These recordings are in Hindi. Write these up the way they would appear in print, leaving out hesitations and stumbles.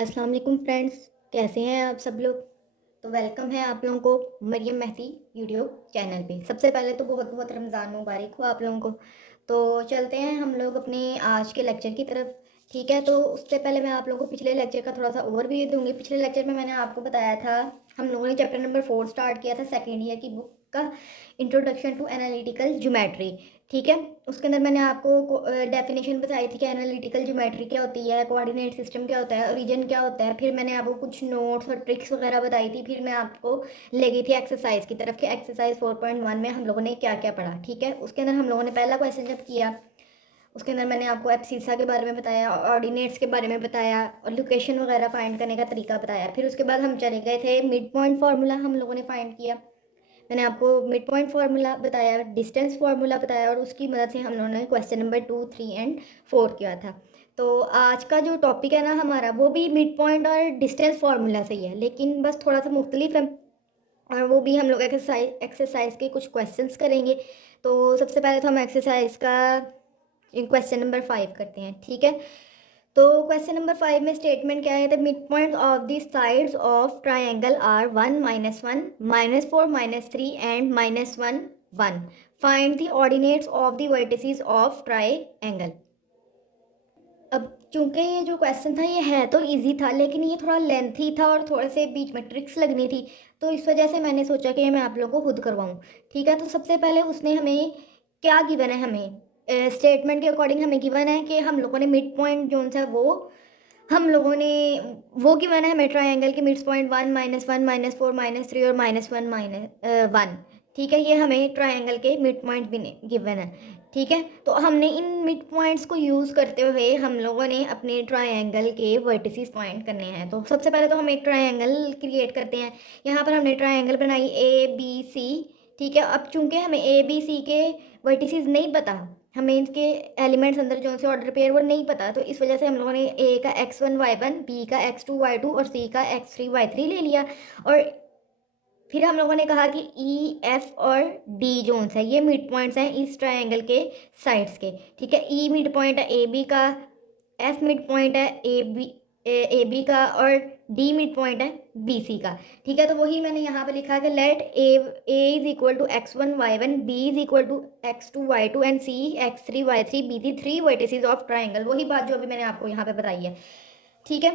अस्सलाम वालेकुम फ्रेंड्स, कैसे हैं आप सब लोग। तो वेलकम है आप लोगों को मरियम मेहदी यूट्यूब चैनल पे। सबसे पहले तो बहुत बहुत रमज़ान मुबारक हो आप लोगों को। तो चलते हैं हम लोग अपने आज के लेक्चर की तरफ। ठीक है, तो उससे पहले मैं आप लोगों को पिछले लेक्चर का थोड़ा सा ओवरव्यू दूंगी। पिछले लेक्चर में मैंने आपको बताया था, हम लोगों ने चैप्टर नंबर 4 स्टार्ट किया था सेकेंड ईयर की बुक का, इंट्रोडक्शन टू एनालिटिकल ज्योमेट्री। ठीक है, उसके अंदर मैंने आपको डेफिनेशन बताई थी कि एनालिटिकल ज्योमेट्री क्या होती है, कोऑर्डिनेट सिस्टम क्या होता है, ओरिजिन क्या होता है। फिर मैंने आपको कुछ नोट्स और ट्रिक्स वगैरह बताई थी। फिर मैं आपको ले गई थी एक्सरसाइज की तरफ कि एक्सरसाइज 4.1 में हम लोगों ने क्या क्या पढ़ा। ठीक है, उसके अंदर हम लोगों ने पहला क्वेश्चन जब किया, उसके अंदर मैंने आपको एब्सिसा के बारे में बताया, ऑर्डिनेट्स के बारे में बताया और लोकेशन वगैरह फाइंड करने का तरीका बताया। फिर उसके बाद हम चले गए थे मिड पॉइंट फार्मूला हम लोगों ने फाइंड किया। मैंने आपको मिड पॉइंट फार्मूला बताया, डिस्टेंस फार्मूला बताया और उसकी मदद से हम लोगों ने क्वेश्चन नंबर 2, 3 एंड 4 किया था। तो आज का जो टॉपिक है ना हमारा, वो भी मिड पॉइंट और डिस्टेंस फार्मूला से ही है, लेकिन बस थोड़ा सा मुख्तलिफ है। और वो भी हम लोग एक्सरसाइज के कुछ क्वेश्चंस करेंगे। तो सबसे पहले तो हम एक्सरसाइज का क्वेश्चन नंबर 5 करते हैं। ठीक है, तो क्वेश्चन नंबर 5 में स्टेटमेंट क्या है, the mid point of the sides of triangle are 1, -1, -4, -3 and -1, 1। Find the ordinates of the vertices of triangle. अब चूंकि ये जो क्वेश्चन था ये है तो इजी था, लेकिन ये थोड़ा लेंथी था और थोड़े से बीच में ट्रिक्स लगनी थी। तो इस वजह से मैंने सोचा कि मैं आप लोगों को खुद करवाऊँ। ठीक है, तो सबसे पहले उसने हमें क्या गिवन है, हमें स्टेटमेंट के अकॉर्डिंग हमें गिवन है कि हम लोगों ने मिड पॉइंट जो सा वो हम लोगों ने वो गिवन है हमें ट्राइंगल के मिड पॉइंट 1, -1, -4, -3 और -1, -1। ठीक है, ये हमें ट्राइंगल के मिड पॉइंट भी गिवन है। ठीक है, तो हमने इन मिड पॉइंट्स को यूज़ करते हुए हम लोगों ने अपने ट्राइंगल के वर्टिसेस पॉइंट करने हैं। तो सबसे पहले तो हम एक ट्राइंगल क्रिएट करते हैं। यहाँ पर हमने ट्राइंगल बनाई ABC। ठीक है, अब चूंकि हमें ABC के वर्टिसेस नहीं पता, हमें इसके एलिमेंट्स अंदर जो से ऑर्डर पेयर वो नहीं पता, तो इस वजह से हम लोगों ने A का x1 y1, B का x2 y2 और C का x3 y3 ले लिया। और फिर हम लोगों ने कहा कि ई एफ और डी जोन्स है, ये मिड पॉइंट्स हैं इस ट्रायंगल के साइड्स के। ठीक है, ई मिड पॉइंट है ए बी का, एफ मिड पॉइंट है ए बी का और डी मिड पॉइंट है बी सी का। ठीक है, तो वही मैंने यहाँ पे लिखा है कि let A is equal to x1 y1, B is equal to x2 y2 and C x3 y3 B the 3 vertices of triangle. वही बात जो अभी मैंने आपको यहाँ पे बताई है। ठीक है,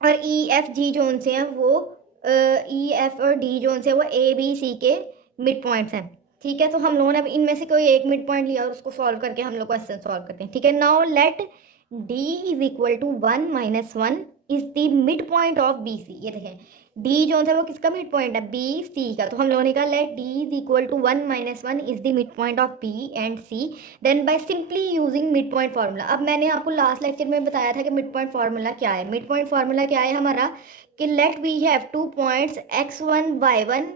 और ई एफ जी जोन से हैं वो, ई एफ और डी जोन से वो ए बी सी के मिड पॉइंट्स हैं। ठीक है, तो हम लोगों ने अब इनमें से कोई एक मिड पॉइंट लिया और उसको सॉल्व करके हम लोग क्वेश्चन सॉल्व करते हैं। ठीक है, now let D is equal to 1, -1 is the mid point of B C. ये देखें, डी जो है वो किसका मिड पॉइंट है, बी सी का। तो हम लोगों ने कहा let D is equal to 1, -1 is the mid point of B and C, then by simply using mid point formula. अब मैंने आपको लास्ट लेक्चर में बताया था कि मिड पॉइंट फार्मूला क्या है। मिड पॉइंट फार्मूला क्या है हमारा, कि let we have two points x1 y1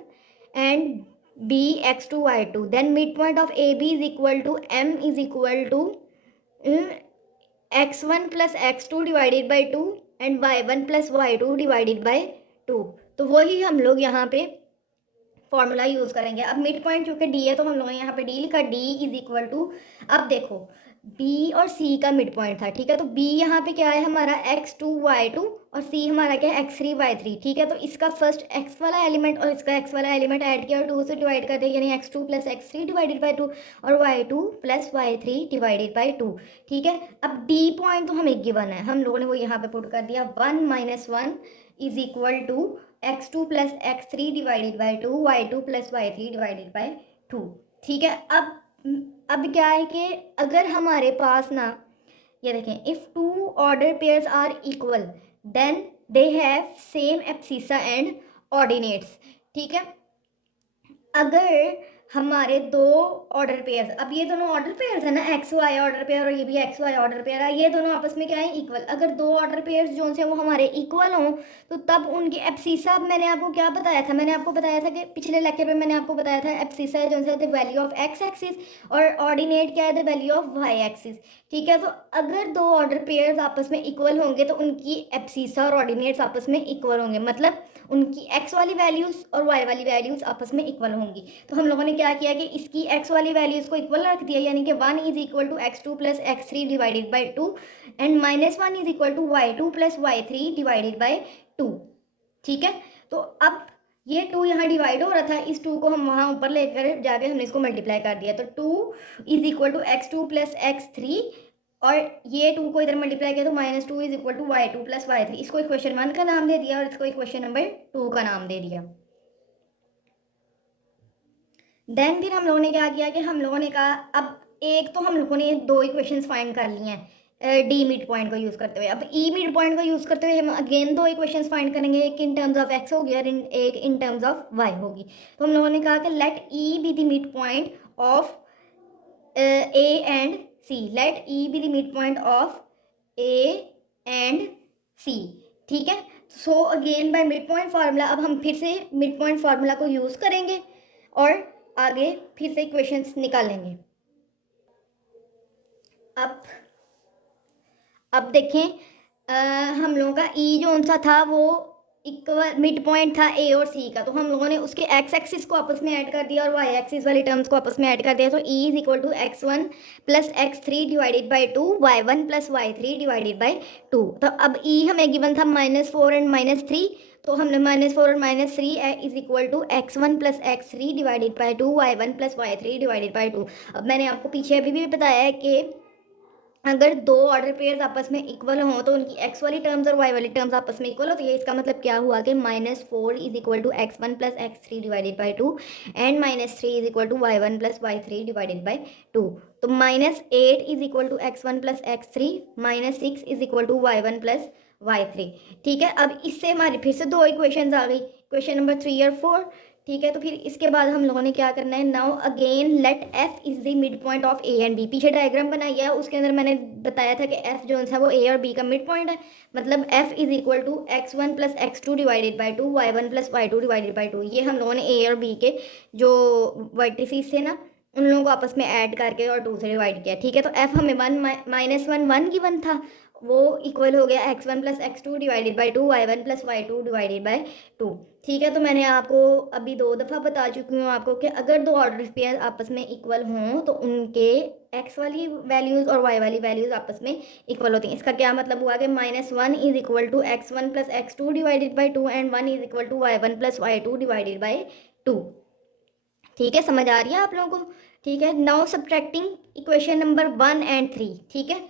and b x2 y2, then mid point of A B is equal to m is equal to x1 plus x2 divided by 2 and y1 plus y2 divided by 2। तो वही हम लोग यहाँ पे फॉर्मूला यूज करेंगे। अब मिड पॉइंट चूंकि डी है तो हम लोगों ने यहाँ पे डी लिखा, डी इज इक्वल टू, अब देखो बी और सी का मिड पॉइंट था। ठीक है, तो बी यहाँ पे क्या है हमारा x2 y2 और सी हमारा क्या है x3 y3। ठीक है, तो इसका फर्स्ट x वाला एलिमेंट और इसका x वाला एलिमेंट ऐड किया और 2 से डिवाइड कर दिया, यानी x2 plus x3 divided by 2 और y2 plus y3 divided by 2। ठीक है, अब डी पॉइंट तो हमें गिवन है, हम लोगों ने वो यहाँ पे पुट कर दिया, 1 -1 is equal to x2 plus x3 divided by 2, y2 plus y3 divided by 2। ठीक है, अब क्या है कि अगर हमारे पास ना, ये देखें, if two order pairs are equal then they have same abscissa and ordinates. ठीक है, अगर हमारे दो ऑर्डर पेयर्स, अब ये दोनों ऑर्डर पेयर्स है ना, एक्स वाई ऑर्डर पेयर और ये भी एक्स वाई ऑर्डर पेयर है, ये दोनों आपस में क्या है, इक्वल। अगर दो ऑर्डर पेयर्स जो से वो हमारे इक्वल हों तो तब उनकी एब्सिसा, अब मैंने आपको क्या बताया था, मैंने आपको बताया था कि पिछले लेक्चर में मैंने आपको बताया था एब्सिसा है जो है the value of X axis और ऑर्डिनेट क्या है the value of Y axis. ठीक है, तो अगर दो ऑर्डर पेयर्स आपस में इक्वल होंगे तो उनकी एब्सिसा और ऑर्डिनेट्स आपस में इक्वल होंगे, मतलब उनकी एक्स वाली वैल्यूज़ और वाई वाली वैल्यूज़ आपस में इक्वल होंगी। तो हम लोगों ने क्या किया कि इसकी एक्स वाली वैल्यूज़ को इक्वल रख दिया, यानी कि 1 is equal to x2 plus x3 divided by 2 and -1 is equal to y2 plus y3 divided by 2। ठीक है, तो अब ये 2 यहाँ डिवाइड हो रहा था, इस 2 को हम वहाँ ऊपर लेकर जाके हमने इसको मल्टीप्लाई कर दिया, तो 2 is equal to x2 plus x3 और ये 2 को इधर मल्टीप्लाई किया तो -2 is equal to y2 plus y3। इसको इक्वेशन 1 का नाम दे दिया और इसको इक्वेशन नंबर 2 का नाम दे दिया। देन फिर हम लोगों ने क्या किया कि हम लोगों ने कहा अब एक तो हम लोगों ने 2 इक्वेशंस फाइंड कर लिए हैं डी मिड पॉइंट को यूज़ करते हुए। अब ई मिड पॉइंट को यूज़ करते हुए हम अगेन 2 इक्वेशंस फाइंड करेंगे, एक इन टर्म्स ऑफ एक्स होगी और एक इन टर्म्स ऑफ वाई होगी। तो हम लोगों ने कहा कि let E be the mid point of A and C, let E be the mid point of A and C. ठीक है, so again by mid point formula अब हम फिर से मिड पॉइंट फार्मूला को यूज़ करेंगे और आगे फिर से इक्वेशंस निकालेंगे। अब देखें हम लोगों का ई जो सा था वो इक्वल मिड पॉइंट था ए और सी का, तो हम लोगों ने उसके एक्स एक्सिस को आपस में ऐड कर दिया और वाई एक्सिस वाली टर्म्स को आपस में ऐड कर दिया। तो E is equal to x1 plus x3 divided by 2, y1 plus y3 divided by 2। तो अब ई हमें गिवन था -4 एंड -3, तो हमने -4 और -3 is equal to x1 plus x3 divided by 2, y1 plus y3 divided by 2। अब मैंने आपको पीछे अभी भी बताया है कि अगर 2 ऑर्डर पेयर्स आपस में इक्वल हों तो उनकी एक्स वाली टर्म्स और वाई वाली टर्म्स आपस में इक्वल हो, तो ये इसका मतलब क्या हुआ कि -4 is equal to x1 plus x3 divided by 2 and -3 is equal to y1 plus y3 divided by 2। तो -8 is equal to x1 plus x3, -6 is equal to y1 plus y3। ठीक है, अब इससे हमारी फिर से 2 इक्वेशंस आ गई, इक्वेशन नंबर 3 और 4। ठीक है, तो फिर इसके बाद हम लोगों ने क्या करना है, now again let F is the mid point of A and B. पीछे डायग्राम बनाई है, उसके अंदर मैंने बताया था कि एफ जो है वो ए और बी का मिड पॉइंट है, मतलब F is equal to x1 plus x2 divided by 2, y1 plus y2 divided by 2। ये हम लोगों ने ए और बी के जो वर्टिसेस थे ना उन लोगों को आपस में ऐड करके और 2 से डिवाइड किया। ठीक है, तो एफ हमें -1 गिवन था, वो इक्वल हो गया x1 plus x2 divided by 2, y1 plus y2 divided by 2। ठीक है, तो मैंने आपको अभी 2 दफ़ा बता चुकी हूँ आपको कि अगर 2 ऑर्डर पेयर आपस में इक्वल हों तो उनके x वाली वैल्यूज़ और y वाली वैल्यूज़ आपस में इक्वल होती हैं। इसका क्या मतलब हुआ कि -1 is equal to x1 plus x2 divided by 2 and 1 is equal to y1 plus y2 divided by 2। ठीक है, समझ आ रही है आप लोगों को? ठीक है, now subtracting equation number 1 and 3। ठीक है,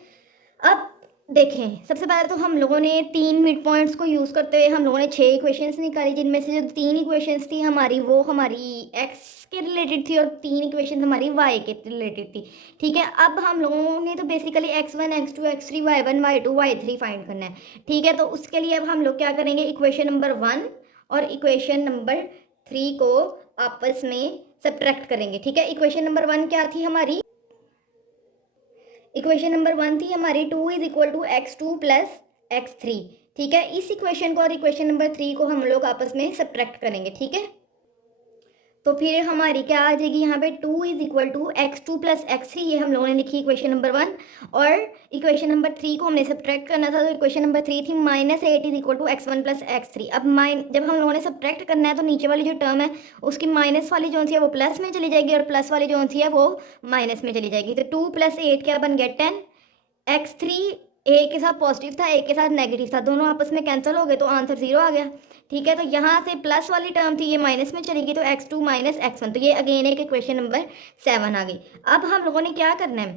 अब देखें सबसे पहले तो हम लोगों ने 3 मिड पॉइंट्स को यूज़ करते हुए हम लोगों ने 6 इक्वेशंस निकाली, जिनमें से जो 3 इक्वेशंस थी हमारी वो हमारी एक्स के रिलेटेड थी और 3 इक्वेशन हमारी वाई के रिलेटेड थी। ठीक है, अब हम लोगों ने तो basically x1 x2 x3 y1 y2 y3 find करना है। ठीक है, तो उसके लिए अब हम लोग क्या करेंगे, इक्वेशन नंबर 1 और इक्वेशन नंबर 3 को आपस में सब्ट्रैक्ट करेंगे। ठीक है, इक्वेशन नंबर 1 क्या थी हमारी, इक्वेशन नंबर 1 थी हमारी 2 is equal to x2 plus x3। ठीक है, इस इक्वेशन को और इक्वेशन नंबर 3 को हम लोग आपस में सब्ट्रैक्ट करेंगे। ठीक है, तो फिर हमारी क्या आ जाएगी यहाँ पे 2 is equal to x2 plus x3, ये हम लोगों ने लिखी इक्वेशन नंबर 1, और इक्वेशन नंबर 3 को हमने सब्ट्रैक्ट करना था, तो इक्वेशन नंबर 3 थी -8 is equal to x1 plus x3। अब जब हम लोगों ने सब्ट्रैक्ट करना है तो नीचे वाली जो टर्म है उसकी माइनस वाली जो सी है वो प्लस में चली जाएगी और प्लस वाली जो सी है वो माइनस में चली जाएगी। तो 2 + 8 क्या बन गया 10, x3 ए के साथ पॉजिटिव था, ए के साथ नेगेटिव था, दोनों आपस में कैंसिल हो गए तो आंसर 0 आ गया। ठीक है, तो यहाँ से प्लस वाली टर्म थी ये माइनस में चलेगी, तो x2 माइनस x1, तो ये अगेन एक इक्वेशन नंबर 7 आ गई। अब हम लोगों ने क्या करना है,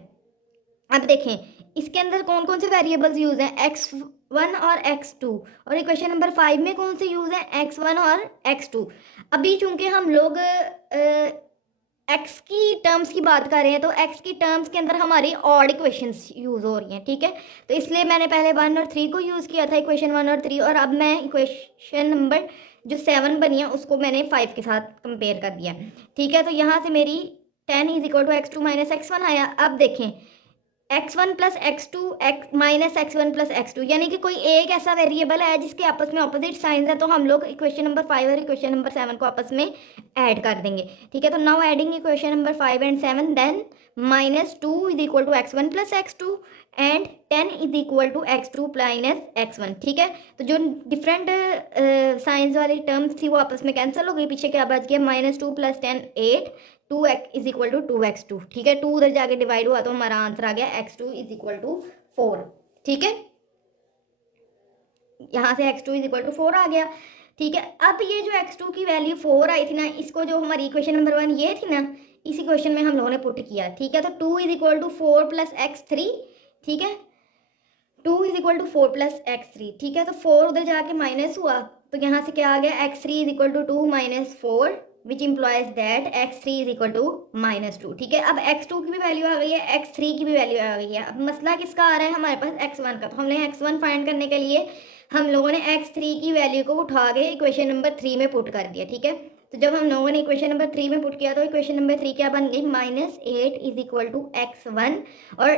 अब देखें इसके अंदर कौन कौन से वेरिएबल्स यूज़ हैं, x1 और x2, और इक्वेशन नंबर 5 में कौन से यूज़ हैं, x1 और x2। अभी चूंकि हम लोग एक्स की टर्म्स की बात कर रहे हैं तो एक्स की टर्म्स के अंदर हमारी ऑड इक्वेशंस यूज़ हो रही हैं। ठीक है, तो इसलिए मैंने पहले 1 और 3 को यूज़ किया था, इक्वेशन 1 और 3, और अब मैं इक्वेशन नंबर जो 7 बनी है उसको मैंने 5 के साथ कंपेयर कर दिया। ठीक है, तो यहाँ से मेरी 10 is equal to x2 minus x1 आया। अब देखें x1 plus x2 minus x1 plus x2, यानी कि कोई एक ऐसा वेरिएबल है जिसके आपस में ऑपोजिट साइंस है, तो हम लोग इक्वेशन नंबर 5 और इक्वेशन नंबर 7 को आपस में ऐड कर देंगे। ठीक है, तो now adding equation number 5 and 7, then -2 is equal to x1 plus x2 and 10 is equal to x2 minus x1। ठीक है, तो जो डिफरेंट साइंस वाली टर्म्स थी वो आपस में कैंसिल हो गई, पीछे क्या बच गया, -2 plus 10 8, 2x is equal to 2x2। ठीक है, 2 उधर जाके डिवाइड हुआ तो हमारा आंसर आ गया x2 इज इक्वल टू 4। ठीक है, यहाँ से x2 इज इक्वल टू 4 आ गया। ठीक है, अब ये जो x2 की वैल्यू 4 आई थी ना, इसको जो हमारी इक्वेशन नंबर 1 ये थी ना, इस इक्वेशन में हम लोगों ने पुट किया। ठीक है, तो 2 is equal to 4 plus x3। ठीक है, 2 is equal to 4 plus x3। ठीक है, तो 4 उधर जाके माइनस हुआ, तो यहाँ से क्या आ गया, x3 is equal to 2 minus 4 which implies that x3 is equal to -2। ठीक है, अब x2 की भी वैल्यू आ गई है, x3 की भी वैल्यू आ गई है। अब मसला किसका आ रहा है हमारे पास, x1 का। तो हमने x1 फाइंड करने के लिए हम लोगों ने x3 की वैल्यू को उठा के इक्वेशन नंबर 3 में पुट कर दिया। ठीक है, तो जब हम लोगों ने इक्वेशन नंबर 3 में पुट किया तो इक्वेशन नंबर 3 क्या बन गई, -8 इज इक्वल टू x1, और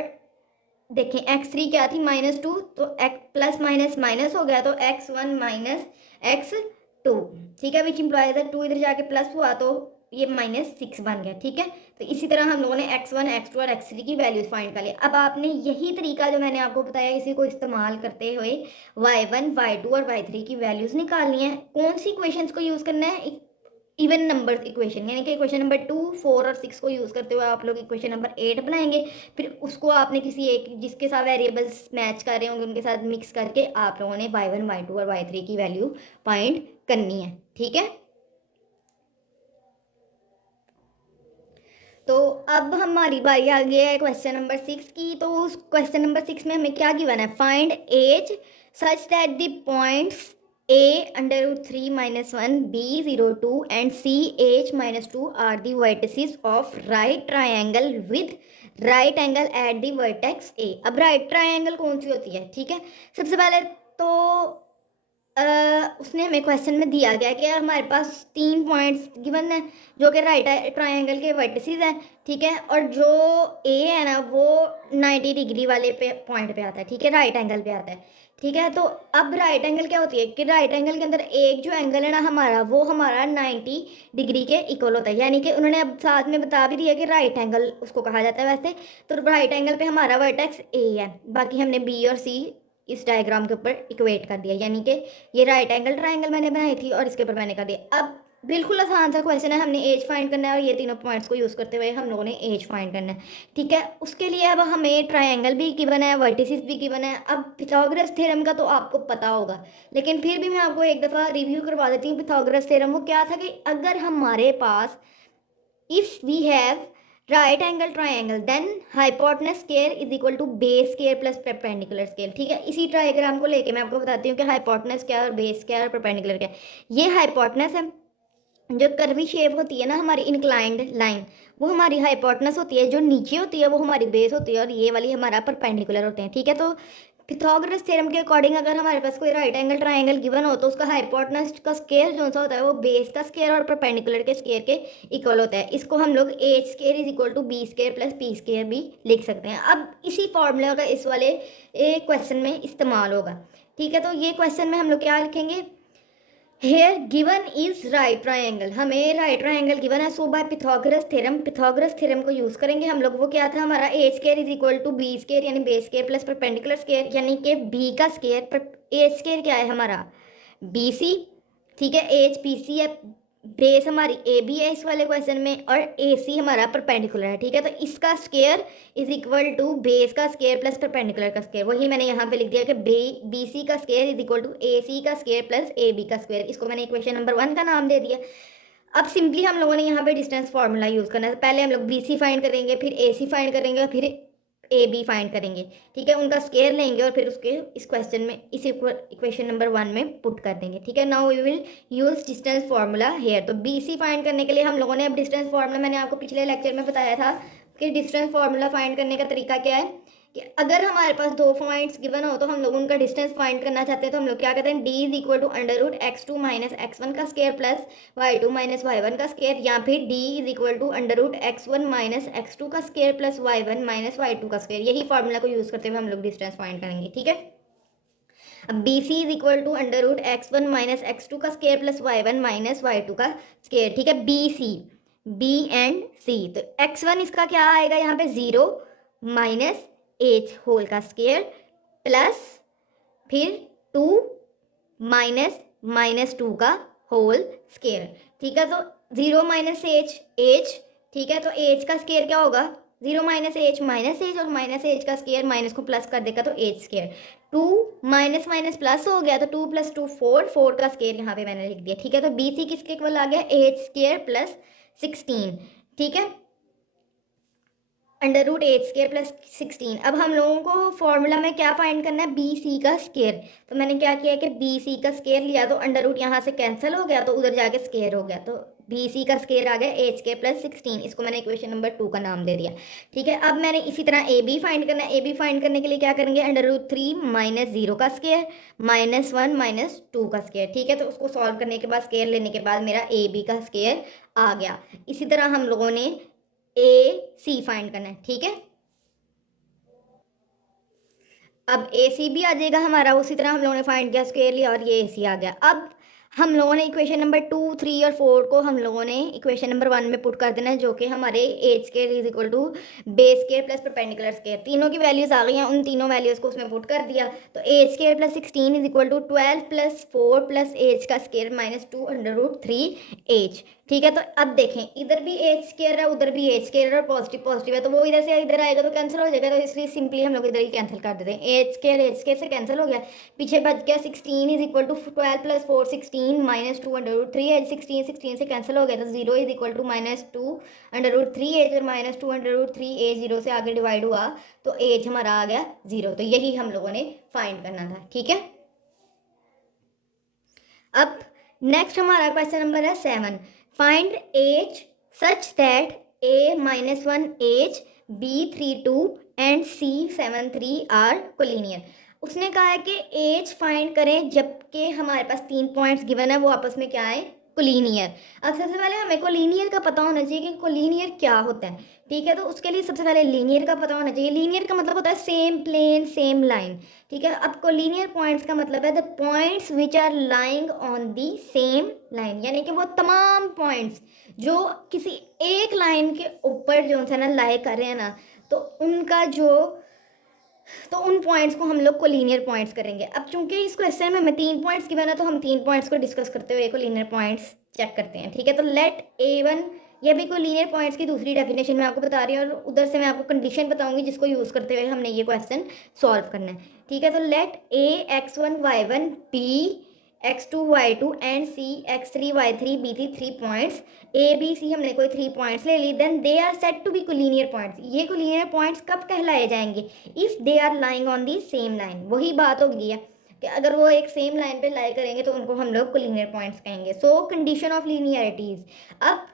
देखें x3 क्या थी, -2, तो x प्लस माइनस माइनस हो गया, तो x1 माइनस x2। ठीक है, विच इम्प्लॉयज है 2 इधर जाके प्लस हुआ तो ये -6 बन गया। ठीक है, तो इसी तरह हम लोगों ने x1 x2 और x3 की वैल्यूज फाइंड कर लिया। अब आपने यही तरीका जो मैंने आपको बताया इसी को इस्तेमाल करते हुए y1 y2 और y3 की वैल्यूज निकालनी है। कौन सी इक्वेशंस को यूज करना है, इवन नंबर इक्वेशन, यानी कि इक्वेशन नंबर 2 4 और 6 को यूज़ करते हुए आप लोग इक्वेशन नंबर 8 बनाएंगे। फिर उसको आपने किसी एक जिसके साथ वेरिएबल्स मैच कर रहे होंगे उनके साथ मिक्स करके आप लोगों ने y1 y2 और y3 की वैल्यू फाइंड करनी है। ठीक है, तो अब हमारी बारी आ गई है क्वेश्चन नंबर 6 की। तो उस क्वेश्चन नंबर 6 में हमें क्या गिवन है, find H such that the points a√3 - 1 b02 and ch-2 are the vertices of right triangle with right angle at the vertex a। अब राइट ट्राइंगल कौन सी होती है, ठीक है, सबसे पहले तो उसने हमें क्वेश्चन में दिया गया कि हमारे पास 3 पॉइंट्स गिवन है जो कि राइट ट्राइंगल के वर्टिसेस हैं। ठीक है, और जो ए है ना वो 90 डिग्री वाले पे पॉइंट पे आता है। ठीक है, राइट एंगल पे आता है। ठीक है, तो अब राइट एंगल क्या होती है कि राइट एंगल के अंदर एक जो एंगल है ना हमारा वो हमारा 90 डिग्री के इक्वल होता है, यानी कि उन्होंने अब साथ में बता भी दिया कि राइट एंगल उसको कहा जाता है वैसे। तो राइट एंगल पे हमारा वर्टेक्स ए है, बाकी हमने बी और सी इस डायग्राम के ऊपर इक्वेट कर दिया, यानी कि ये राइट एंगल ट्राइंगल मैंने बनाई थी और इसके ऊपर मैंने कर दिया। अब बिल्कुल आसान सा क्वेश्चन है, हमने एज फाइंड करना है और ये तीनों पॉइंट्स को यूज़ करते हुए हम लोगों ने एज फाइंड करना है। ठीक है, उसके लिए अब हमें ट्राइंगल भी गिवन है, वर्टिसेस भी गिवन है। अब पिथागोरस थ्योरम का तो आपको पता होगा, लेकिन फिर भी मैं आपको एक दफ़ा रिव्यू करवा देती हूँ। पिथागोरस थ्योरम वो क्या था कि अगर हमारे पास if we have right angle triangle then hypotenuse square is equal to base square plus perpendicular square। ठीक है, इसी ट्राइग्राम को लेके मैं आपको बताती हूँ कि hypotenuse क्या है और base क्या है और perpendicular क्या है। ये hypotenuse है, जो कर्वी शेप होती है ना हमारी इंक्लाइंड लाइन, वो हमारी हाइपोटेनस होती है, जो नीचे होती है वो हमारी बेस होती है, और ये वाली हमारा परपेंडिकुलर होते हैं। ठीक है, तो पिथागोरस थ्योरम के अकॉर्डिंग अगर हमारे पास कोई राइट एंगल ट्राइंगल गिवन हो तो उसका हाइपोटेनस का स्क्वायर जो सा होता है वो बेस का स्क्वायर और परपेंडिकुलर के स्क्वायर के इक्वल होता है। इसको हम लोग H square is equal to B square plus P square भी लिख सकते हैं। अब इसी फॉर्मूला का इस वाले क्वेश्चन में इस्तेमाल होगा। ठीक है, तो ये क्वेश्चन में हम लोग क्या लिखेंगे, here given is right triangle, हमें राइट ट्राइंगल गिवन है, so by Pythagoras theorem, Pythagoras theorem को यूज करेंगे हम लोग। वो क्या था हमारा A square is equal to B square यानी base square plus perpendicular square, यानी कि बी का स्क्वायर पर ए स्क्वायर क्या है हमारा बी सी। ठीक है, एच पी सी है, बेस हमारी ए बी है इस वाले क्वेश्चन में, और ए सी हमारा परपेंडिकुलर है। ठीक है, तो इसका square is equal to base का स्क्वायर प्लस परपेंडिकुलर का स्क्वायर, वही मैंने यहाँ पे लिख दिया कि बी सी का स्क्वायर इज इक्वल टू ए सी का स्क्वायर प्लस ए बी का स्क्वायर। इसको मैंने इक्वेशन नंबर 1 का नाम दे दिया। अब सिंपली हम लोगों ने यहाँ पे डिस्टेंस फार्मूला यूज़ करना है। पहले हम लोग बी सी फाइंड करेंगे, फिर ए सी फाइंड करेंगे और फिर ए बी फाइंड करेंगे। ठीक है, उनका स्क्वायर लेंगे और फिर उसके इस क्वेश्चन में इस इक्वेशन नंबर 1 में पुट कर देंगे। ठीक है, now we will use distance formula here. तो बी सी फाइंड करने के लिए हम लोगों ने अब डिस्टेंस फार्मूला, मैंने आपको पिछले लेक्चर में बताया था कि डिस्टेंस फार्मूला फाइंड करने का तरीका क्या है कि अगर हमारे पास दो पॉइंट्स गिवन हो तो हम लोग उनका डिस्टेंस फाइंड करना चाहते हैं, तो हम लोग क्या कहते हैं, D is equal to under root x2 minus x1 का square plus y2 minus y1 का स्केयर, या फिर D is equal to under root x1 minus x2 का square plus y1 minus y2 का स्केयर। यही फॉर्मूला को यूज करते हुए हम लोग डिस्टेंस फाइंड करेंगे, ठीक है। अब B C is equal to under root x1 minus x2 का square plus y1 minus y2 का स्केयर, ठीक है। बी सी, बी एंड सी, तो x1 इसका क्या आएगा यहाँ पे 0 माइनस एच होल का स्केयर प्लस फिर 2 माइनस माइनस 2 का होल स्केयर, ठीक है। तो 0 माइनस एच, ठीक है, तो एच का स्केयर क्या होगा, 0 माइनस एच और माइनस एच का स्केयर माइनस को प्लस कर देगा तो H square, 2 minus minus plus हो गया तो 2 प्लस 2 4 का स्केयर यहाँ पे मैंने लिख दिया, ठीक है। तो बी सी किसके इक्वल आ गया, एच स्केयर प्लस 16, ठीक है, under root H square plus 16। अब हम लोगों को फॉर्मूला में क्या फाइंड करना है, बी सी का स्केयर, तो मैंने क्या किया कि बी सी का स्केयर लिया तो अंडर रूट यहाँ से कैंसिल हो गया तो उधर जाके स्केयर हो गया, तो बी सी का स्केयर आ गया एच स्केयर प्लस 16, इसको मैंने इक्वेशन नंबर 2 का नाम दे दिया, ठीक है। अब मैंने इसी तरह ए बी फाइंड करना है, ए बी फाइंड करने के लिए क्या करेंगे, अंडर रूट 3 माइनस 0 का स्केयर माइनस 1 माइनस 2 का स्केयर, ठीक है। तो उसको सॉल्व करने के बाद स्केयर लेने के बाद मेरा ए बी का स्केयर आ गया। इसी तरह हम लोगों ने ए सी फाइंड करना है, ठीक है। अब ए सी भी आ जाएगा हमारा, उसी तरह हम लोगों ने फाइंड किया, स्क्वायर लिया और ये ए सी आ गया। अब हम लोगों ने इक्वेशन नंबर 2 3 और 4 को हम लोगों ने इक्वेशन नंबर 1 में पुट कर देना है, जो कि हमारे H square is equal to base square plus perpendicular square, तीनों की वैल्यूज आ गई हैं, उन तीनों वैल्यूज को उसमें पुट कर दिया। तो H square plus 16 is equal to 12 plus 4 plus H का square minus 2 under root 3 H, ठीक है। तो अब देखें, इधर भी एच स्केयर है उधर भी एच स्केयर है और पॉजिटिव पॉजिटिव है, तो वो इधर से इधर आएगा तो कैंसिल हो जाएगा, तो इसलिए सिंपली हम लोग इधर ही कैंसिल कर देते हैं, एच स्केयर से कैंसिल हो गया, पीछे बच गया 16 is equal to 12 plus 4 16 minus 2 under root 3 H, 16 से कैंसिल हो गया तो 0 is equal to minus 2 under root 3 H और माइनस 2 अंडर रूट 3 एच 0 से आगे डिवाइड हुआ तो एच हमारा आ गया 0। तो यही हम लोगों ने फाइंड करना था, ठीक है। अब नेक्स्ट हमारा क्वेश्चन नंबर है 7, find H such that a minus 1 H b 3 2 and c 7 3 are collinear. उसने कहा है कि एच फाइंड करें जबकि हमारे पास 3 पॉइंट्स गिवन है वो आपस में क्या है, कोलिनियर। अब सबसे पहले हमें कोलिनियर का पता होना चाहिए कि कोलिनियर क्या होता है, ठीक है। तो उसके लिए सबसे पहले लीनियर का पता होना चाहिए, लीनियर का मतलब होता है सेम प्लेन सेम लाइन, ठीक है। अब कोलिनियर पॉइंट्स का मतलब है the points which are lying on the same line, यानी कि वो तमाम पॉइंट्स जो किसी एक लाइन के ऊपर जो है ना लाई कर रहे हैं ना, तो उनका जो, तो उन पॉइंट्स को हम लोग कोलिनियर पॉइंट्स करेंगे। अब चूंकि इस क्वेश्चन में हमें 3 पॉइंट्स गिवन है तो हम 3 पॉइंट्स को डिस्कस करते हुए कोलिनियर पॉइंट्स चेक करते हैं, ठीक है। तो लेट A1, ये भी कोलिनियर पॉइंट्स की दूसरी डेफिनेशन मैं आपको बता रही हूँ और उधर से मैं आपको कंडीशन बताऊंगी जिसको यूज़ करते हुए हमने ये क्वेश्चन सॉल्व करना है, ठीक है। तो let A x1 y1 B x2 y2 and C x3 y3 B3 3 points A B C, हमने कोई 3 पॉइंट्स ले ली, then they are said to be collinear points. ये कोलिनियर पॉइंट्स कब कहलाए जाएंगे, if they are lying on the same line. वही बात होगी है कि अगर वो एक सेम लाइन पे लाई करेंगे तो उनको हम लोग कोलिनियर पॉइंट्स कहेंगे। सो कंडीशन ऑफ लीनियरिटीज, अब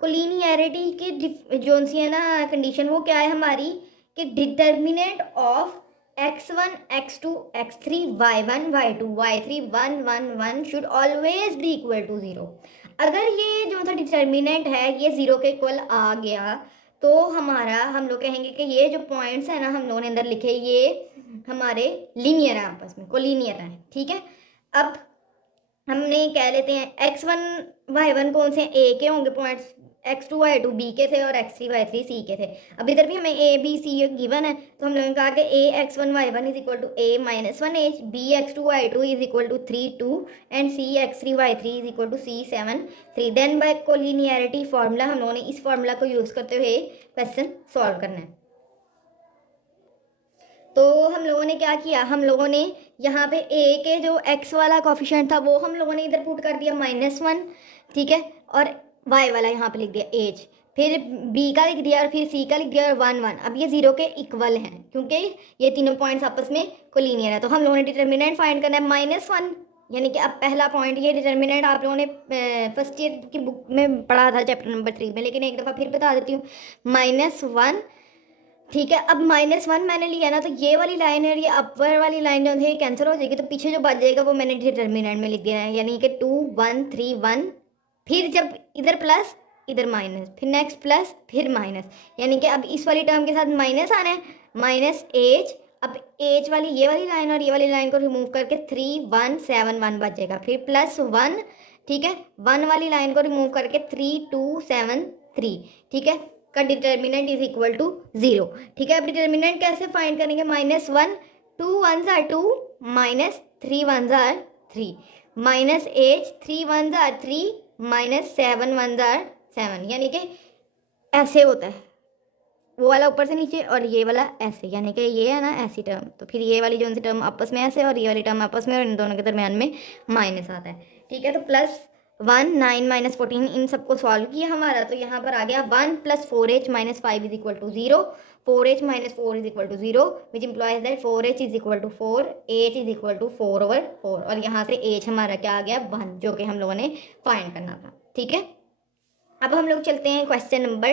कोलिनियरिटी की जो सी है ना कंडीशन, वो क्या है हमारी कि determinant of x1 x2 x3 y1 y2 y3 1 1 1 should always be equal to 0। अगर ये जो सा डिटर्मिनेंट है ये 0 के इक्वल आ गया तो हमारा हम लोग कहेंगे कि ये जो पॉइंट्स है ना हम लोगों ने अंदर लिखे ये हमारे लीनियर है, आपस में कोलिनियर है, ठीक है। अब हमने कह लेते हैं x1 y1 कौन से ए के होंगे पॉइंट्स, x2 y2 बी के थे और x3 y3 सी के थे। अब इधर भी हमें ए बी सी गिवन है तो हम लोगों ने कहा कि a x1 y1 is equal to a minus 1 H, b x2 y2 is equal to 3 2 and c x3 y3 is equal to c 7 3। Then by collinearity formula हम लोगों ने इस फार्मूला को यूज़ करते हुए क्वेश्चन सॉल्व करना है। तो हम लोगों ने क्या किया, हम लोगों ने यहाँ पे a के जो x वाला कॉफिशेंट था वो हम लोगों ने इधर पुट कर दिया -1, ठीक है, और y वाला यहाँ पे लिख दिया h, फिर b का लिख दिया और फिर c का लिख दिया और 1 1। अब ये 0 के इक्वल हैं क्योंकि ये तीनों पॉइंट्स आपस में कोलिनियर है। तो हम लोगों ने डिटर्मिनेंट फाइंड करना है -1, यानी कि अब पहला पॉइंट ये डिटर्मिनेंट आप लोगों ने फर्स्ट ईयर की बुक में पढ़ा था चैप्टर नंबर 3 में, लेकिन एक दफ़ा फिर बता देती हूँ -1 ठीक है, अब -1 मैंने लिया ना, तो ये वाली लाइन और ये अपर वाली लाइन जो है कैंसिल हो जाएगी, तो पीछे जो बच जाएगा वो मैंने डिटर्मिनेंट में लिख दिया है, यानी कि 2 1 3 1, फिर जब इधर प्लस इधर माइनस, फिर नेक्स्ट प्लस फिर माइनस, यानी कि अब इस वाली टर्म के साथ माइनस आना है, माइनस एज। अब एज वाली ये वाली लाइन और ये वाली लाइन को रिमूव करके 3 1 7 1 बचेगा, फिर +1। ठीक है, 1 वाली लाइन को रिमूव करके 3 2 7 3। ठीक है, का डिटर्मिनेंट इज इक्वल टू 0। ठीक है, अब डिटर्मिनेंट कैसे फाइंड करेंगे, -1, 2 1s are 2, -3 1s are 3, minus H 3 1s are 3, -7 1s are 7, यानी कि ऐसे होता है, वो वाला ऊपर से नीचे और ये वाला ऐसे, यानी कि ये है ना ऐसी टर्म, तो फिर ये वाली जो सी टर्म आपस में ऐसे और ये वाली टर्म आपस में, और इन दोनों के दरमियान में माइनस आता है। ठीक है, तो +1 9 -14 इन सबको सॉल्व किया हमारा, तो यहाँ पर आ गया 1 + 4h - 5 is equal to 0, 4h - 4 is equal to 0, which implies that 4h is equal to 4, h is equal to 4/4, और यहाँ से h हमारा क्या आ गया 1, जो कि हम लोगों ने फाइंड करना था। ठीक है, अब हम लोग चलते हैं क्वेश्चन नंबर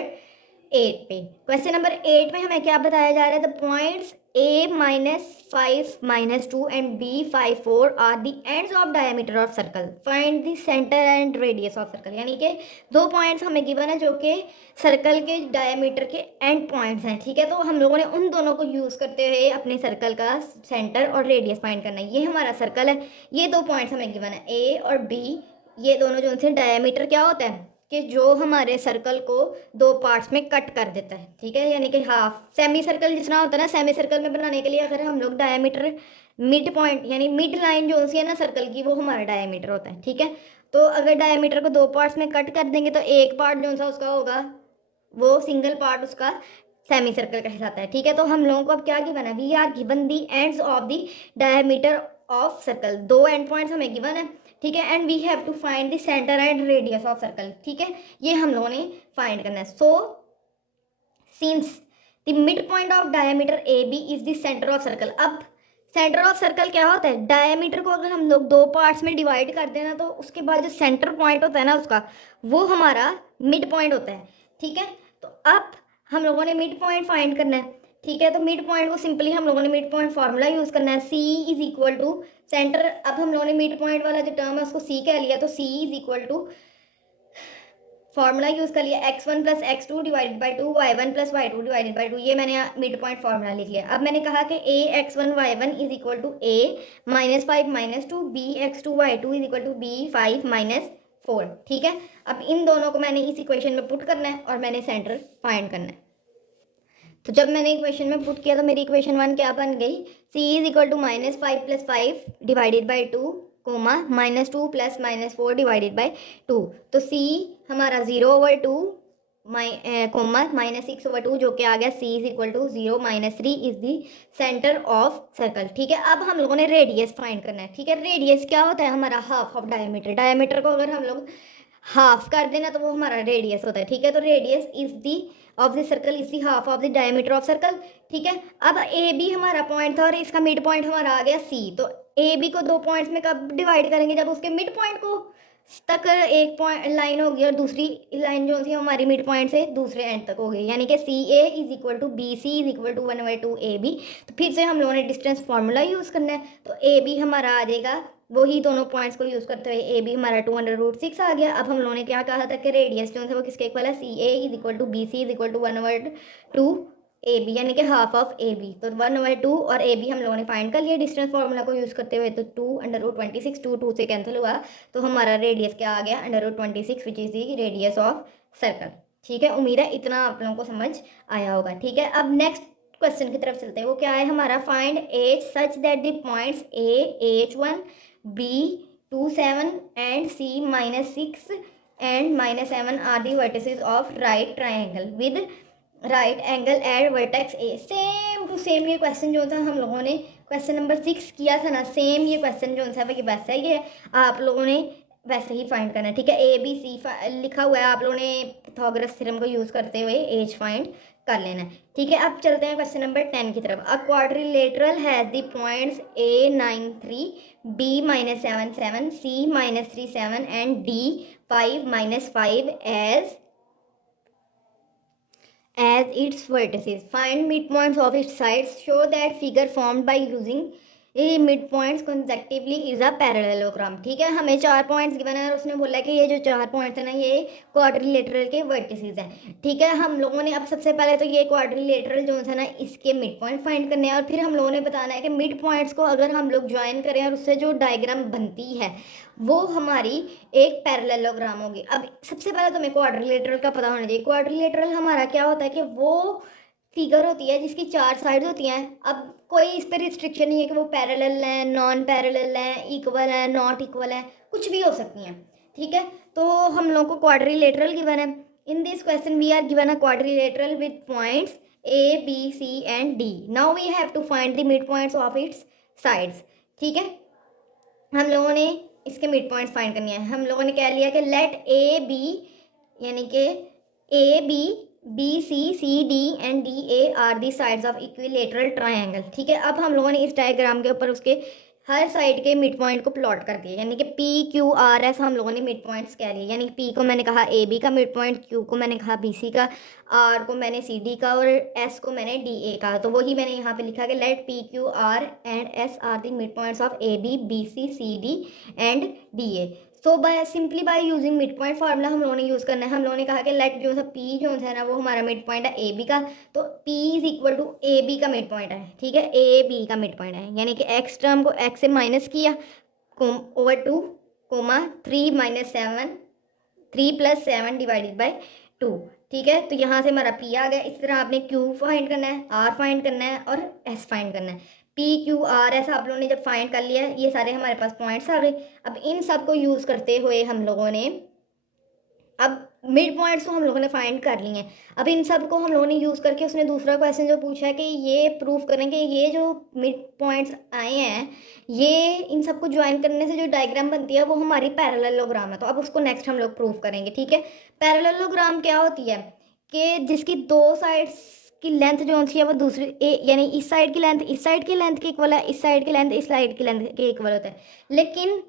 8 पे। क्वेश्चन नंबर 8 में हमें क्या बताया जा रहा है, the points a -5 -2 and b 5 4 are the ends of diameter of circle, find the centre and radius of circle, यानी कि दो पॉइंट्स हमें गिवन है जो कि सर्कल के डायमीटर के एंड पॉइंट्स हैं। ठीक है, तो हम लोगों ने उन दोनों को यूज़ करते हुए अपने सर्कल का सेंटर और रेडियस फाइंड करना है। ये हमारा सर्कल है, ये दो पॉइंट्स हमें गिवन है a और b, ये दोनों जो उनसे डायमीटर क्या होता है कि जो हमारे सर्कल को दो पार्ट्स में कट कर देता है। ठीक है, यानी कि हाफ सेमी सर्कल जितना होता है ना, सेमी सर्कल में बनाने के लिए अगर हम लोग डायमीटर मिड पॉइंट यानी मिड लाइन जो सी है ना सर्कल की, वो हमारा डायमीटर होता है। ठीक है, तो अगर डायमीटर को दो पार्ट्स में कट कर देंगे तो एक पार्ट जो सा उसका होगा वो सिंगल पार्ट उसका सेमी सर्कल कहलाता है। ठीक है, तो हम लोगों को अब क्या गिवन है, we are given the ends of the diameter of circle, दो एंड पॉइंट्स हमें गिवन है। ठीक है, and we have to find the centre and radius of circle. ठीक है, ये हम लोगों ने फाइंड करना है। So since the mid point of diameter A B is the centre of circle, अब सेंटर ऑफ सर्कल क्या होता है, डायमीटर को अगर हम लोग दो पार्ट्स में डिवाइड कर देना तो उसके बाद जो सेंटर पॉइंट होता है ना उसका, वो हमारा मिड पॉइंट होता है। ठीक है, तो अब हम लोगों ने मिड पॉइंट फाइंड करना है। ठीक है, तो मिड पॉइंट को सिंपली हम लोगों ने मिड पॉइंट फार्मूला यूज करना है, सी इज इक्वल टू सेंटर। अब हम लोगों ने मिड पॉइंट वाला जो टर्म है उसको सी कह लिया, तो C is equal to formula use कर लिया x1 + x2 divided by 2, y1 + y2 divided by 2, ये मैंने मिड पॉइंट फॉर्मूला लिख लिया। अब मैंने कहा कि a x1 y1 is equal to a -5 - 2, b x2 y2 is equal to b 5 - 4। ठीक है, अब इन दोनों को मैंने इस इक्वेशन में पुट करना है और मैंने सेंटर फाइंड करना है। तो जब मैंने इक्वेशन में पुट किया तो मेरी इक्वेशन 1 क्या बन गई, c is equal to -5 + 5 divided by 2, comma -2 + -4 divided by 2, तो c हमारा 0/2 कोमा -6/2, जो कि आ गया c is equal to 0 -3 is the centre of circle. ठीक है, अब हम लोगों ने रेडियस फाइंड करना है। ठीक है, रेडियस क्या होता है, हमारा हाफ ऑफ डायमीटर, डायमीटर को अगर हम लोग हाफ कर देना तो वो हमारा रेडियस होता है। ठीक है, तो radius is the of the circle is the half of the diameter of circle. ठीक है, अब ए बी हमारा पॉइंट था और इसका मिड पॉइंट हमारा आ गया सी, तो ए बी को दो पॉइंट्स में कब डिवाइड करेंगे, जब उसके मिड पॉइंट को तक एक पॉइंट लाइन होगी और दूसरी लाइन जो थी हमारी मिड पॉइंट से दूसरे एंड तक होगी, यानी कि C A is equal to B C is equal to 1/2 A B. तो फिर से हम लोगों ने डिस्टेंस फार्मूला यूज़ करना है, तो ए बी हमारा आ जाएगा वही दोनों पॉइंट्स को यूज़ करते हुए ए बी हमारा 2/√6 आ गया। अब हम लोगों ने क्या कहा था कि रेडियस जो है वो किसके इक्वल है, C A is equal to B C is equal to 1/2 A B, यानी कि हाफ ऑफ ए बी, तो 1/2 और ए बी हम लोगों ने फाइंड कर लिया डिस्टेंस फार्मूला को यूज़ करते हुए, तो 2/26, 2 से कैंसिल हुआ, तो हमारा रेडियस क्या आ गया, √26, which is the radius of circle. ठीक है, उम्मीद है इतना आप लोगों को समझ आया होगा। ठीक है, अब नेक्स्ट क्वेश्चन की तरफ चलते हैं, वो क्या है हमारा, find H such that the points A h1 b 2 7 and c -6 and -7 are the vertices of right triangle with right angle at vertex A. Same to same ये क्वेश्चन जो था हम लोगों ने क्वेश्चन नंबर 6 किया था ना, सेम ये क्वेश्चन जो था वही वैसा ही है, आप लोगों ने वैसे ही फाइंड करना है। ठीक है, ए बी सी लिखा हुआ है, आप लोगों ने पिथागोरस थ्योरम को यूज़ करते हुए एज फाइंड कर लेना है। ठीक है, अब चलते हैं क्वेश्चन नंबर 10 की तरफ। A quadrilateral has the points A 9 3, B -7 7, C -3 7 and D 5 -5 as as its vertices. Find midpoints of its sides. Show that figure formed by using ये mid points consecutively is a parallelogram. ठीक है, हमें 4 पॉइंट्स गिवन है और उसने बोला है कि ये जो 4 पॉइंट्स है ना ये क्वाड्रिलेटरल के वर्टिसेस हैं। ठीक है, हम लोगों ने अब सबसे पहले तो ये क्वाड्रिलेटरल जो है ना इसके मिड पॉइंट फाइंड करने हैं और फिर हम लोगों ने बताना है कि मिड पॉइंट्स को अगर हम लोग ज्वाइन करें और उससे जो डायग्राम बनती है वो हमारी एक पैरेललोग्राम होगी। अब सबसे पहले तो मेरे को क्वाड्रिलेटरल का पता होना चाहिए। क्वाड्रिलेटरल हमारा क्या होता है कि वो फिगर होती है जिसकी 4 साइड्स होती हैं। अब कोई इस पर रिस्ट्रिक्शन नहीं है कि वो पैरेलल है, नॉन पैरेलल है, इक्वल है, नॉट इक्वल है, कुछ भी हो सकती हैं। ठीक है, तो हम लोग को क्वाड्रिलेटरल गिवन है। In this question we are given a quadrilateral with points A B C and D. Now we have to find the mid points of its sides. ठीक है, हम लोगों ने इसके मिड पॉइंट्स फाइंड करनी है। हम लोगों ने क्या लिया कि लेट ए बी यानी कि A B B C C D and D A are the sides of equilateral triangle. ठीक है, अब हम लोगों ने इस डायग्राम के ऊपर उसके हर साइड के मिड पॉइंट को प्लॉट कर दिया, यानी कि पी क्यू आर एस हम लोगों ने मिड पॉइंट्स कह लिए। यानी पी को मैंने कहा ए बी का मिड पॉइंट, क्यू को मैंने कहा बी सी का, आर को मैंने सी डी का और एस को मैंने डी ए का। तो वही मैंने यहाँ पे लिखा कि let P Q R and S are the mid points of A B B C D and D A. So by simply by using mid point formula हम लोगों ने यूज़ करना है। हम लोगों ने कहा कि लेट जो सा पी जो है ना वो हमारा मिड पॉइंट है ए बी का, तो P is equal to A B का मिड पॉइंट है। ठीक है, ए बी का मिड पॉइंट है, यानी कि एक्स टर्म को एक्स से माइनस किया over 2 comma 3 minus 7 3 plus 7 divided by 2। ठीक है, तो यहाँ से हमारा पी आ गया। इस तरह आपने क्यू फाइंड करना है, आर फाइंड करना है और एस फाइंड करना है। पी क्यू आर एस आप लोगों ने जब फाइंड कर लिया ये सारे हमारे पास पॉइंट्स आ गए। अब इन सब को यूज़ करते हुए हम लोगों ने अब मिड पॉइंट्स तो हम लोगों ने फाइंड कर लिए हैं। अब इन सब को हम लोगों ने यूज़ करके उसने दूसरा क्वेश्चन जो पूछा है कि ये प्रूफ करें कि ये जो मिड पॉइंट्स आए हैं ये इन सबको ज्वाइन करने से जो डायग्राम बनती है वो हमारी पैरेललोग्राम है। तो अब उसको नेक्स्ट हम लोग प्रूफ करेंगे। ठीक है, पैरेललोग्राम क्या होती है कि जिसकी दो साइड्स की लेंथ जो होती है वो दूसरी यानी इस साइड की लेंथ इस साइड की लेंथ के इक्वल है, इस साइड की लेंथ इस साइड की लेंथ के इक्वल होता है। लेकिन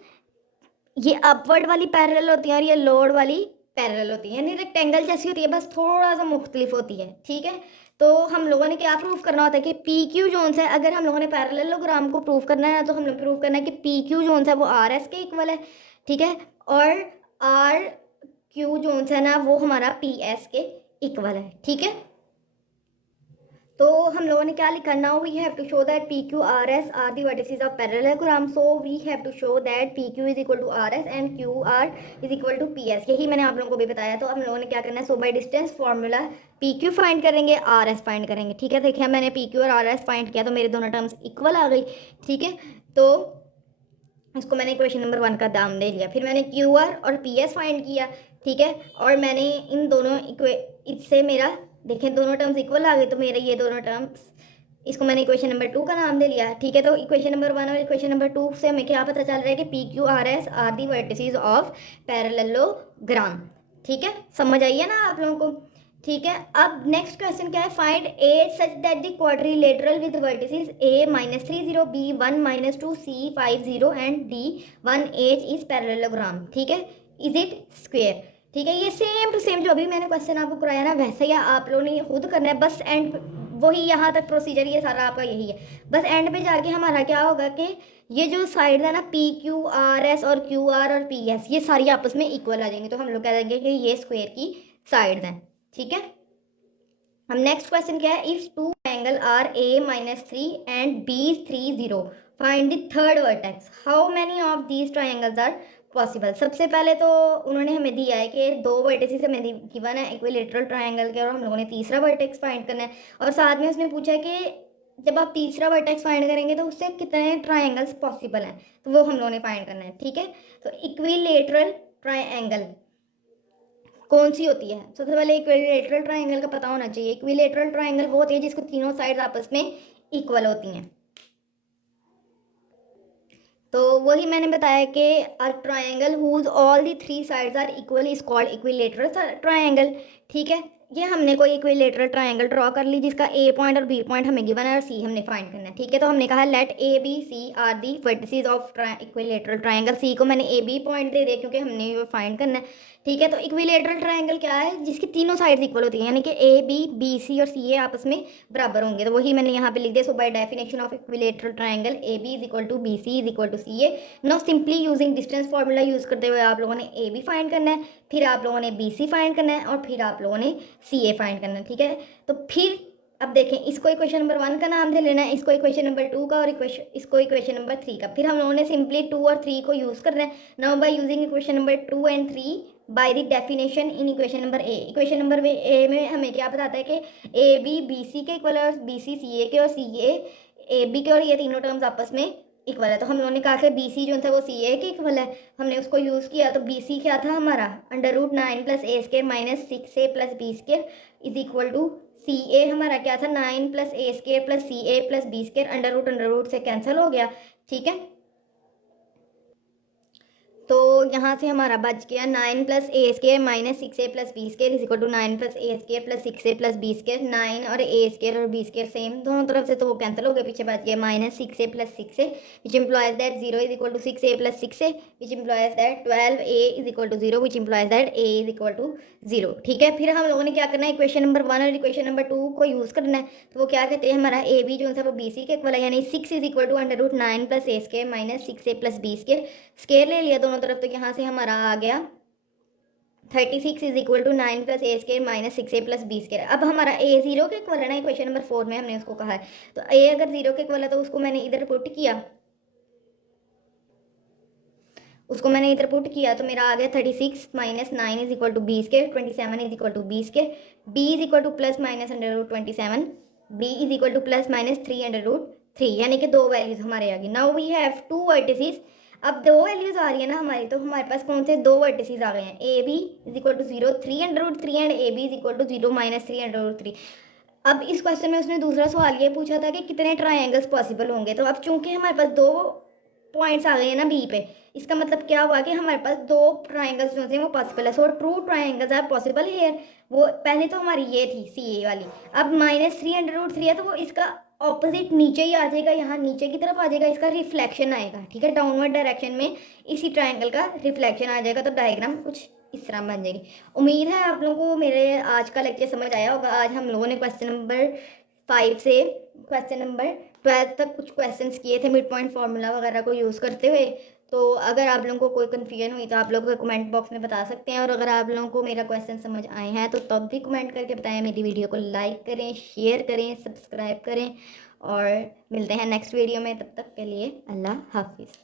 ये अपवर्ड वाली पैरेलल होती है और ये लोअर वाली पैरेलल होती है, यानी रेक्टेंगल जैसी होती है, बस थोड़ा सा मुख्तलिफ होती है। ठीक है, तो हम लोगों ने क्या प्रूफ करना होता है कि पी क्यू जोन्स है। अगर हम लोगों ने पैरेललोग्राम को प्रूफ करना है ना तो हम लोग प्रूफ करना है कि पी क्यू जोन्स है वो आर एस के इक्वल है। ठीक है, और आर क्यू जोन्स है ना वो हमारा पी एस के इक्वल है। ठीक है, तो हम लोगों ने क्या लिखा, now we have to show that P Q R S are the vertices of parallelogram. So we have to show that P Q is equal to R S and Q R is equal to P S. यही मैंने आप लोगों को भी बताया। तो हम लोगों ने क्या करना है, so by distance formula P Q find करेंगे, आर एस फाइंड करेंगे। ठीक है, देखिए मैंने पी क्यू और आर एस फाइंड किया तो मेरे दोनों टर्म्स इक्वल आ गई। ठीक है, तो इसको मैंने इक्वेशन नंबर 1 का दाम दे लिया। फिर मैंने क्यू आर और पी एस फाइंड किया। ठीक है, और मैंने इन दोनों इससे मेरा देखें दोनों टर्म्स इक्वल आ गए, तो मेरे ये दोनों टर्म्स इसको मैंने इक्वेशन नंबर 2 का नाम दे लिया। ठीक है, तो इक्वेशन नंबर 1 और इक्वेशन नंबर 2 से हमें क्या पता चल रहा है कि P Q R S are the vertices of parallelogram. ठीक है, समझ आइए ना आप लोगों को। ठीक है, अब नेक्स्ट क्वेश्चन क्या है, find A such that the quadrilateral with vertices A -30 B 1 -2 C 50 and D 1 8 is parallelogram. ठीक है, इज इट स्क्वायर। ठीक है, ये सेम टू सेम जो अभी मैंने क्वेश्चन आपको कराया ना वैसे ही आप लोगों ने ये खुद करना है। बस एंड वही यहाँ तक प्रोसीजर ये सारा आपका यही है। बस एंड पे जाके हमारा क्या होगा कि ये जो साइड है ना पी क्यू आर एस और क्यू आर और पी एस ये सारी आपस में इक्वल आ जाएंगे, तो हम लोग कह देंगे कि ये स्क्वायर की साइड्स हैं। ठीक है, हम नेक्स्ट क्वेश्चन क्या है, if two angle are A -3 and B 30 find the third vertex, how many of these triangles are possible. सबसे पहले तो उन्होंने हमें दिया है कि 2 वर्टेक्स हमें गिवन है इक्विलेटरल ट्राइंगल के और हम लोगों ने तीसरा वर्टेक्स फाइंड करना है। और साथ में उसने पूछा है कि जब आप तीसरा वर्टेक्स फाइंड करेंगे तो उससे कितने ट्राइंगल्स पॉसिबल हैं, तो वो हम लोगों ने फाइंड करना है। ठीक है, तो इक्विलेटरल ट्राइंगल कौन सी होती है, सबसे पहले इक्विलेटरल ट्राइंगल का पता होना चाहिए। इक्विलेटरल ट्राइंगल वो होती है जिसको तीनों साइड्स आपस में इक्वल होती हैं। तो वही मैंने बताया कि a triangle whose all the 3 sides are equal is called equilateral triangle. ठीक है। ये हमने कोई इक्विलेटरल ट्रायंगल ड्रॉ कर ली जिसका ए पॉइंट और बी पॉइंट हमें गिवन है और सी हमने फाइंड करना है। ठीक है, तो हमने कहा let A B C are the vertices of equilateral triangle. C को मैंने ए बी पॉइंट दे दिया क्योंकि हमने ये फाइंड करना है। ठीक है, तो इक्विलेटरल ट्रायंगल क्या है, जिसकी तीनों साइड्स इक्वल होती हैं, यानी कि ए बी बी सी और सी ए आपस में बराबर होंगे। तो वही मैंने यहाँ पे लिख दिया। So by definition of equilateral triangle A B is equal to B C is equal to C A. Now simply using distance formula use करते हुए आप लोगों ने ए बी फाइंड करना है, फिर आप लोगों ने बी सी फाइंड करना है और फिर आप लोगों ने सी ए फाइंड करना है। ठीक है, तो फिर अब देखें, इसको इक्वेशन नंबर 1 का नाम दे लेना है, इसको इक्वेशन नंबर 2 का, और इसको इक्वेशन नंबर 3 का। फिर हम लोगों ने सिंपली 2 और 3 को यूज़ करना है। Now by using equation number 2 and 3 by the definition in equation number A. Equation number A में हमें क्या बताता है कि ए बी बी सी के इक्वल है और बी सी सी ए के और सी ए बी के, और ये तीनों टर्म्स आपस में इक्वल है। तो हम लोगों ने कहा कि बी सी जो था वो सी ए के इक्वल है, हमने उसको यूज़ किया। तो बी सी क्या था हमारा, √9 + a square minus 6a + b square is equal to C A. हमारा क्या था, 9 + a square + C A + b square, under root से कैंसिल हो गया। ठीक है, तो यहाँ से हमारा बच गया 9 + a square minus 6a + b square is equal to 9 + a square + 6a + b square. 9 और a स्क्वायर और b स्क्वायर सेम दोनों तरफ से, तो वो कैंसिल हो गया, पीछे बच गया -6a + 6a which implies that 0 is equal to 6a + 6a which implies that 12a is equal to 0 which implies that a is equal to 0। ठीक है, फिर हम लोगों ने क्या करना है, इक्वेशन नंबर 1 और इक्वेशन नंबर 2 को यूज़ करना है। तो वो क्या कहते हैं, हमारा ए बी जो है वो बी सी के इक्वल है, यानी 6 is equal to √9 + a square minus 6a + b square. Square ले लिया दोनों तरफ, तो यहाँ से हमारा आ गया 36 is equal to 9 + a square minus 6a + b square. अब हमारा a 0 के इक्वल है ना, इक्वेशन नंबर 4 में हमने उसको कहा है। तो a अगर 0 के इक्वल है तो उसको मैंने इधर पुट किया, तो मेरा आ गया 36 - 9 is equal to B square, 27 is equal to B square, b is equal to plus minus √27, b is equal to plus minus 3 यानी कि दो वैल्यूज हमारे आ गई। Now we have 2 vertices. अब दो वैल्यूज आ रही है ना हमारी, तो हमारे पास कौन से दो वर्टिसेस आ गए हैं, A B is equal to 0 3√3 and A B is equal to 0 - 3√3। अब इस क्वेश्चन में उसने दूसरा सवाल ये पूछा था कि कितने ट्राइंगल्स पॉसिबल होंगे। तो अब चूंकि हमारे पास दो पॉइंट्स आ गए हैं ना बी पे, इसका मतलब क्या हुआ कि हमारे पास दो ट्राइंगल्स जो थे वो पॉसिबल है। So two triangles are possible here. वो पहले तो हमारी ये थी सी ए वाली, अब -3√3 है तो वो इसका ऑपोजिट नीचे ही आ जाएगा, यहाँ नीचे की तरफ आ जाएगा, इसका रिफ्लेक्शन आएगा। ठीक है, डाउनवर्ड डायरेक्शन में इसी ट्राइंगल का रिफ्लेक्शन आ जाएगा, तो डायग्राम कुछ इस तरह बन जाएगी। उम्मीद है आप लोगों को मेरे आज का लेक्चर समझ आया होगा। आज हम लोगों ने क्वेश्चन नंबर 5 से क्वेश्चन नंबर 12 तक कुछ क्वेश्चंस किए थे मिड पॉइंट फार्मूला वगैरह को यूज़ करते हुए। तो अगर आप लोगों को कोई कन्फ्यूजन हुई तो आप लोग कमेंट बॉक्स में बता सकते हैं, और अगर आप लोगों को मेरा क्वेश्चन समझ आए हैं तो तब भी कमेंट करके बताएं। मेरी वीडियो को लाइक करें, शेयर करें, सब्सक्राइब करें, और मिलते हैं नेक्स्ट वीडियो में। तब तक के लिए अल्लाह हाफिज़।